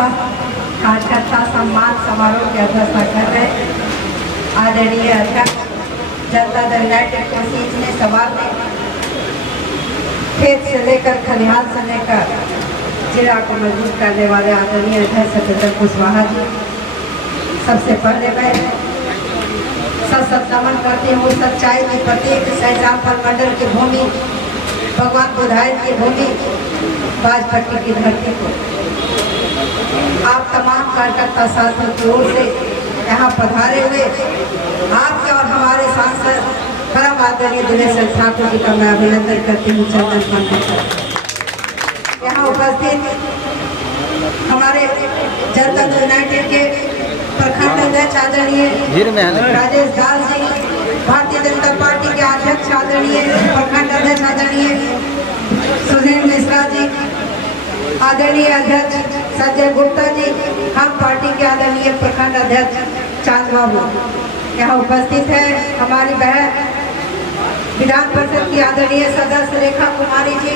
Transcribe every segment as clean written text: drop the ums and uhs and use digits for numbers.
सह कार्यकर्ता सम्मान समारोह की अध्यक्षता कर रहे आदरणीय अध्यक्ष जनता दल यूनाइटेड को सींचने सवार में खेत से लेकर खलिहान से लेकर जिला को मजबूत करने वाले आदरणीय अध्यक्ष सत्येंद्र कुशवाहा जी, सबसे पहले मैं सत नमन करती हूँ सच्चाई की प्रतीक सैजाफल मंडल की भूमि, भगवान बुधायन की भूमि, बाजपट्टी की धरती को आप तमाम कार्यकर्ता साथियों की ओर से यहाँ पधारे हुए आपके और हमारे सांसद परम आदरणीय दिनेश ठाकुर जी का मैं अभिनंदन करती हूँ। चंदन पंडित यहाँ उपस्थित हमारे जनता दल यूनाइटेड के प्रखंड अध्यक्ष आदरणीय राजेश दास जी, भारतीय जनता पार्टी के अध्यक्ष आदरणीय प्रखंड अध्यक्ष आदरणीय सुनील मिश्रा जी, आदरणीय अध्यक्ष संजय गुप्ता जी, हम पार्टी के आदरणीय प्रखंड अध्यक्ष चांद बाबू यहाँ उपस्थित है। हमारी बहन विधान परिषद की आदरणीय सदस्य रेखा कुमारी जी,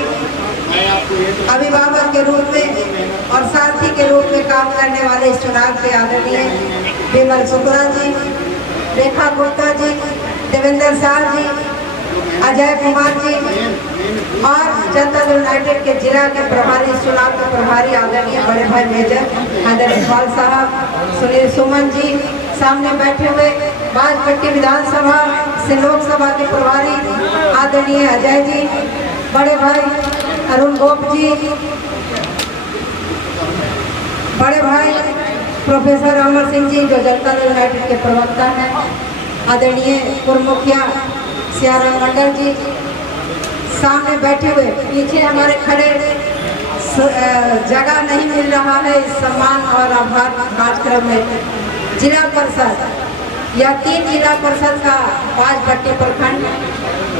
अभिभावक के रूप में और साथी के रूप में काम करने वाले इस चुनाव के आदरणीय विमल शुक्ला जी, रेखा गुप्ता जी, देवेंद्र शाह जी, अजय कुमार जी और जनता दल यूनाइटेड के जिला के प्रभारी, इस चुनाव के प्रभारी आदरणीय बड़े भाई मेजर आदरणीय इकबाल साहब, सुनील सुमन जी, सामने बैठे हुए बाजपट्टी विधानसभा से लोकसभा के प्रभारी आदरणीय अजय जी, बड़े भाई अरुण गोप जी, बड़े भाई प्रोफेसर अमर सिंह जी जो जनता दल यूनाइटेड के प्रवक्ता हैं, आदरणीय पूर्व मुखिया सियाराम मंडल जी, सामने बैठे हुए, पीछे हमारे खड़े जगह नहीं मिल रहा है इस सम्मान और आभार कार्यक्रम में। जिला परिषद या 3 जिला परिषद का बाजपट्टी प्रखंड,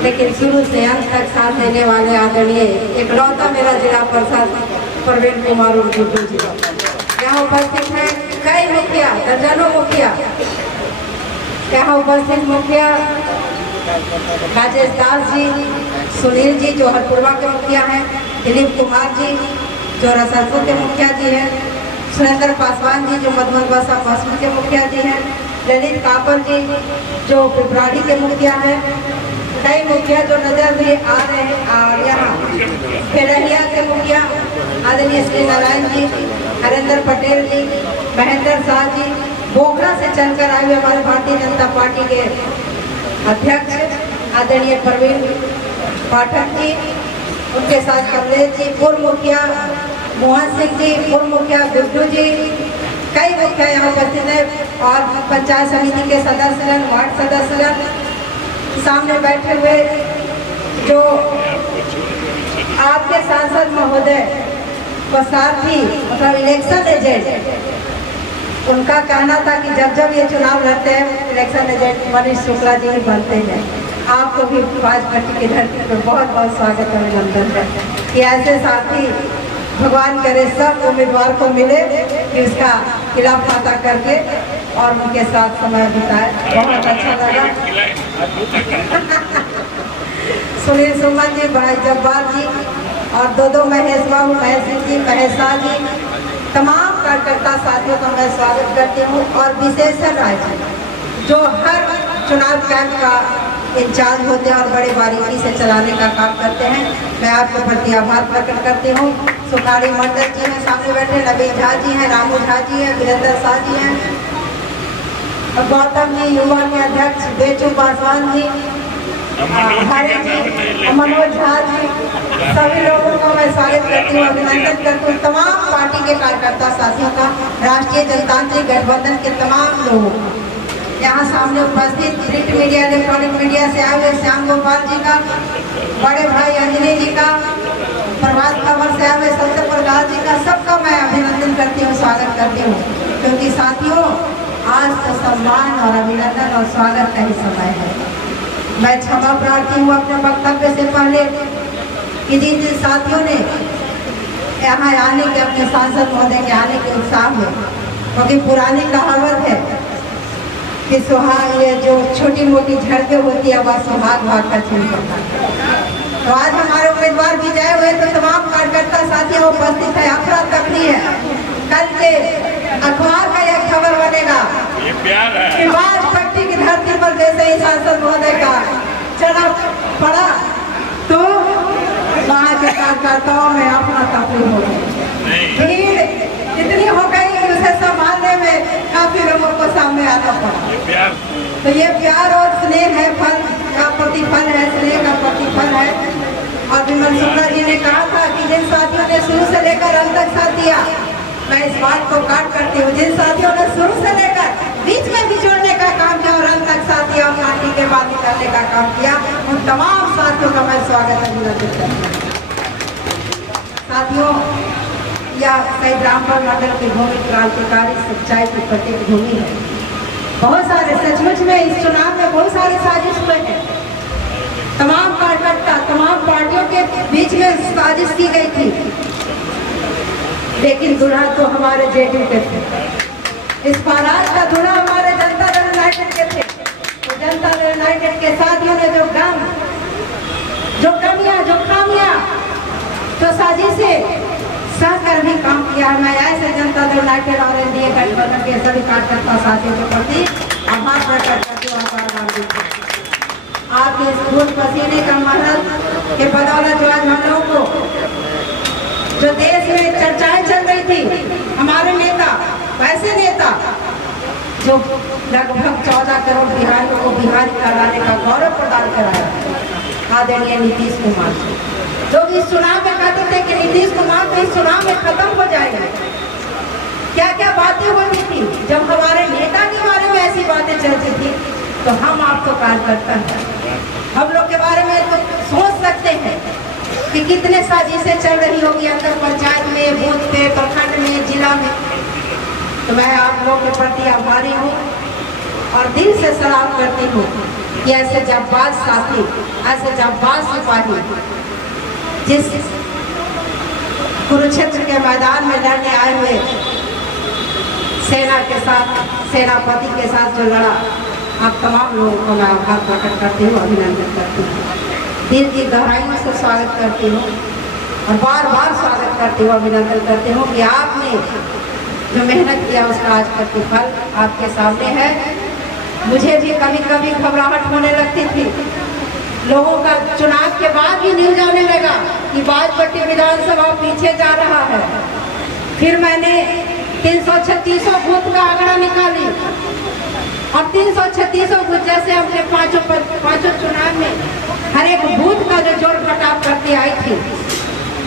लेकिन शुरू से अंत तक साथ देने वाले आदरणीय इकलौता मेरा जिला परिषद प्रवीण कुमार और गुड्डू जी यहाँ उपस्थित है। कई मुखिया, दर्जनों मुखिया यहाँ उपस्थित, मुखिया राजेश दास जी, सुनील जी जो हरपुरवा के मुखिया हैं, दिलीप कुमार जी जो रसलपुर के मुखिया जी हैं, सुरेंद्र पासवान जी जो मधुबनवासा पश्चिम के मुखिया जी हैं, ललित कापर जी जो पिपराड़ी के मुखिया हैं, कई मुखिया जो नजर भी आ रहे हैं और यहाँ खेड़िया के मुखिया आदरणीय श्री नारायण जी, हरेंद्र पटेल जी, महेंद्र शाह जी, बोखरा से चलकर आए हुए हमारे भारतीय जनता पार्टी के अध्यक्ष आदरणीय प्रवीण पाठक जी, उनके साथ कमलेश जी, पूर्व मुखिया मोहन सिंह जी, पूर्व मुखिया गुड्डू जी, कई मुखिया यहाँ उपस्थित है और पंचायत समिति के सदस्य, वार्ड सदस्य सामने बैठे हुए जो आपके सांसद महोदय व साथी मतलब इलेक्शन एजेंट, उनका कहना था कि जब जब ये चुनाव लड़ते हैं इलेक्शन एजेंट मनीष शुक्ला जी ही बनते हैं। आपको भी बाजपट्टी की धरती पर बहुत बहुत स्वागत और अभिनंदन है कि ऐसे साथी भगवान करे सब उम्मीदवार को मिले कि उसका खिलाफ फाता करके और उनके साथ समय बिताए। बहुत अच्छा लगा। सुनील सुमन जी, भाई जब्बार जी और दो महेश बाबू, महेश सिंह जी, महेश शाह जी, तमाम कार्यकर्ता साथियों का मैं स्वागत करती हूँ और विशेषकर राय जी जो हर चुनाव कैंप का इंचार्ज होते हैं और बड़े बारीकी से चलाने का काम करते हैं। मैं आपके प्रति आभार प्रकट करती हूँ। सुखाड़ी मंडल जी हैं सामने बैठे, नवीन झा जी हैं, रामू झा जी हैं, वीरेंद्र शाह जी हैं, गौतम जी युवा के अध्यक्ष बेचू पासवान जी, हरे जी, मनोज झा जी, सभी लोगों का मैं स्वागत करती हूँ, अभिनंदन करती हूँ। तमाम पार्टी के कार्यकर्ता साथियों का, राष्ट्रीय जनतांत्रिक गठबंधन के तमाम लोगों यहाँ सामने उपस्थित, प्रिंट मीडिया, इलेक्ट्रॉनिक मीडिया से आए हुए श्याम गोपाल जी का, बड़े भाई अंजलि जी का, प्रभात खबर से आए हुए सत्य प्रकाश जी का, सबका मैं अभिनंदन करती हूँ, स्वागत करती हूँ। क्योंकि साथियों आज तो सम्मान और अभिनंदन और स्वागत का ही समय है। मैं क्षमा प्रार्थी हूँ अपने वक्तव्य से पहले कि जिन साथियों ने यहाँ आने के, अपने सांसद महोदय के आने के उत्साह में, क्योंकि पुरानी कहावत है कि सुहाग, ये जो छोटी मोटी झड़पें होती है वह सुहाग भाग का छीन करता है। तो आज हमारे उम्मीदवार भी जाए हुए तो तमाम कार्यकर्ता साथियों उपस्थित है। अफरा तफरी है, कल के कार्यकर्ताओं में अपना तफरी हो गई। भीड़ इतनी हो गई कि उसे संभालने में काफी लोगों को सामने आना पड़ा। तो ये प्यार और स्नेह है, फल का प्रतिफल है, स्नेह का प्रतिफल है। और विमल शुक्ला जी ने कहा था कि जिन साथियों ने शुरू से लेकर अंत तक साथ दिया, मैं इस बात को काट करती हूँ, जिन साथियों ने शुरू से लेकर बीच में भी जोड़ने का काम किया और अंत तक साथ दिया, पार्टी के बाद निकालने का काम किया, उन तमाम साथियों का मैं स्वागत अभिनंदन करती हूँ। साथियों, यह शहीद रामपुर मंडल की भूमि क्रांतिकारी सच्चाई की प्रतीक भूमि है। बहुत सारे, सचमुच में इस चुनाव में बहुत सारे साजिश हुए हैं। तमाम कार्यकर्ता, तमाम पार्टियों के बीच में साजिश की गई थी, लेकिन दूल्हा तो हमारे जेडीयू के थे। इस महाराज का दूल्हा हमारे जनता दल यूनाइटेड के थे। तो जनता दल यूनाइटेड के साथियों ने जो गम, जो कमियां, जो खामियां, जो साजिशें सहकर भी काम किया। मैं ऐसे जनता दल यूनाइटेड और एनडीए गठबंधन के सभी कार्यकर्ता साथियों के प्रति आभार प्रकट करती हूँ। आपके इस खून पसीने का मेहनत के बदौलत जो आज हम लोगों को, जो देश में चर्चाएं चल रही थी, हमारे नेता, वैसे नेता जो लगभग 14 करोड़ बिहारियों को बिहारी कराने का गौरव प्रदान कराया, आदरणीय नीतीश कुमार जी, जो इस चुनाव में कहते थे कि नीतीश कुमार को इस चुनाव में खत्म हो जाएगा। क्या क्या बातें होती थी, जब हमारे नेता के बारे में ऐसी बातें चलती थी, तो हम आपको कार्यकर्ता हैं, हम लोग के बारे में तो सोच सकते हैं कि कितने साजिशें चल रही होगी अंदर पंचायत में, बूथ पे, प्रखंड में, जिला में। तो मैं आप लोगों के प्रति आभारी हूँ और दिल से सलाम करती हूँ कि ऐसे जाबाज साथी, ऐसे जाबाज सिपाही जिस कुरुक्षेत्र के मैदान में लड़ने आए हुए सेना के साथ, सेनापति के साथ जो लड़ा, आप तमाम लोगों को मैं आभार प्रकट करती हूँ, अभिनंदन करती हूँ, दिल की गहराइयों से स्वागत करती हूँ और बार बार स्वागत करती हूँ, अभिनंदन करती हूँ कि आपने जो मेहनत किया उसका आज प्रतिफल आपके सामने है। मुझे भी कभी कभी घबराहट होने लगती थी, लोगों का चुनाव के बाद भी न्यूज आने लगा कि बाजपट्टी विधानसभा पीछे जा रहा है। फिर मैंने 336 बूथ का आंकड़ा निकाली और 336 बूथ, जैसे हमने पांचों चुनाव में हर एक बूथ का जो जोड़ घटाव करके आई थी,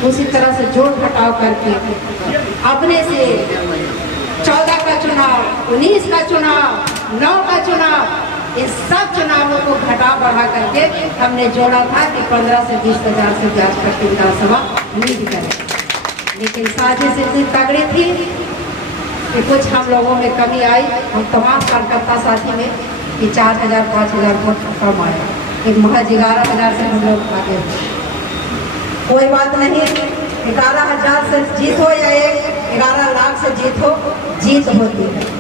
उसी तरह से जोड़ घटाव करके अपने से 14 का चुनाव, 19 का चुनाव, 9 का चुनाव, इन सब चुनावों को घटा बढ़ा करके हमने जोड़ा था कि 15 से 20 हजार से बाजपट्टी विधानसभा लीड करें। लेकिन साजिश इतनी तगड़ी थी कि कुछ हम लोगों में कमी आई, हम तमाम कार्यकर्ता साथी में, कि 4000 5000 वोट कम आया, एक महज 11,000 से हम लोग आगे। कोई बात नहीं, 11,000 से जीत हो या 11 लाख से जीत हो, जीत होती है।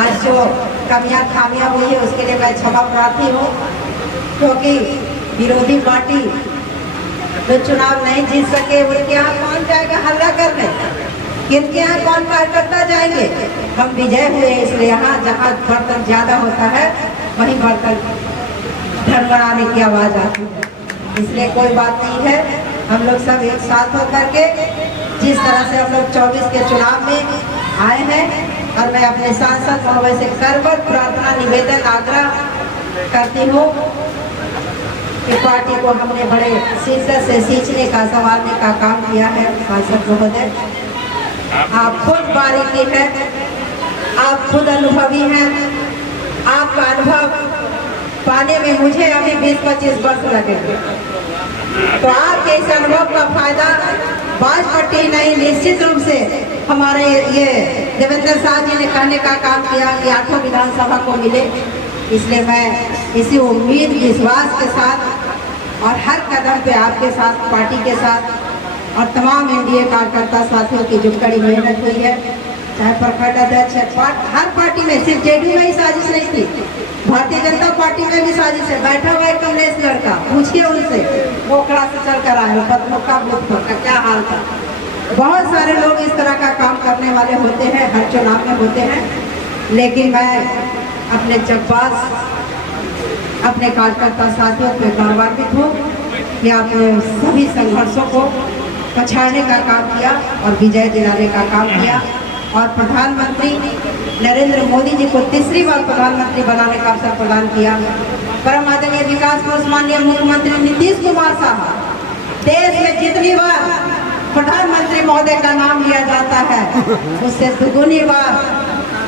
आज जो कमियां खामियां हुई है उसके लिए मैं क्षमा प्रार्थी हूँ, क्योंकि विरोधी पार्टी जो चुनाव नहीं जीत सके उनके यहाँ कौन जाएगा हल्ला करने, किनके यहाँ कौन कार्यकर्ता जाएंगे। हम विजय हुए, इसलिए यहाँ जहाँ बर्तन ज्यादा होता है वहीं बर्तन धनवराने की आवाज आती है। इसलिए कोई बात नहीं है, हम लोग सब एक साथ होकर के जिस तरह से हम लोग 24 के चुनाव में आए हैं, और मैं अपने सांसद महोदय से करवर प्रार्थना, निवेदन, आग्रह करती हूँ कि पार्टी को हमने बड़े शिद्दत से सींचने का, संवारने का काम किया है। सांसद महोदय, आप खुद बारीकी है, आप खुद अनुभवी हैं, आपका अनुभव पाने में मुझे अभी 20-25 वर्ष लगेंगे, तो आपके इस अनुभव का फायदा बाजपट्टी नहीं, निश्चित रूप से हमारे ये देवेंद्र साहब जी ने कहने का काम किया कि 8 विधानसभा को मिले। इसलिए मैं इसी उम्मीद, विश्वास के साथ और हर कदम पे आपके साथ, पार्टी के साथ और तमाम एनडीए कार्यकर्ता साथियों की जो कड़ी मेहनत हुई है, चाहे प्रखंड अध्यक्ष, हर पार्टी में, सिर्फ जेडीयू में ही साजिश नहीं थी, भारतीय जनता पार्टी में भी साजिश है। बैठा हुआ है कमलेश लड़का, पूछिए उनसे, पोखड़ा से चल कर आए, पदमुखा बूथ का क्या हाल था। बहुत सारे लोग इस तरह का काम करने वाले होते हैं, हर चुनाव में होते हैं, लेकिन मैं अपने जब्बाज, अपने कार्यकर्ता साथियों पे गौरवान्वित हूँ कि आपने सभी संघर्षों को पछाड़ने का काम किया और विजय दिलाने का काम किया और प्रधानमंत्री नरेंद्र मोदी जी को तीसरी बार प्रधानमंत्री बनाने का अवसर प्रदान किया। परम आदरणीय विकास कोष माननीय मुख्यमंत्री नीतीश कुमार साहब, देश में जितनी बार प्रधानमंत्री महोदय का नाम लिया जाता है उससे दुगुनी बार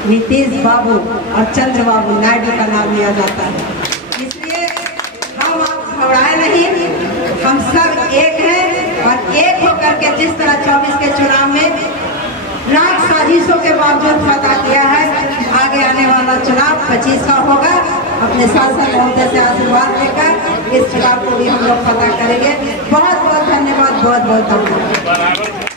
नीतीश बाबू और चंद्रबाबू नायडू का नाम लिया जाता है। इसलिए हम आप घबराए नहीं, हम सब एक हैं और एक होकर के जिस तरह 24 के चुनाव में लाख साजिशों के बावजूद फतह किया है, आगे आने वाला चुनाव 25 का होगा। अपने शासन महोदय से आशीर्वाद लेकर इस चुनाव को भी हम लोग फतह करेंगे। बहुत बहुत धन्यवाद, बहुत बहुत धन्यवाद।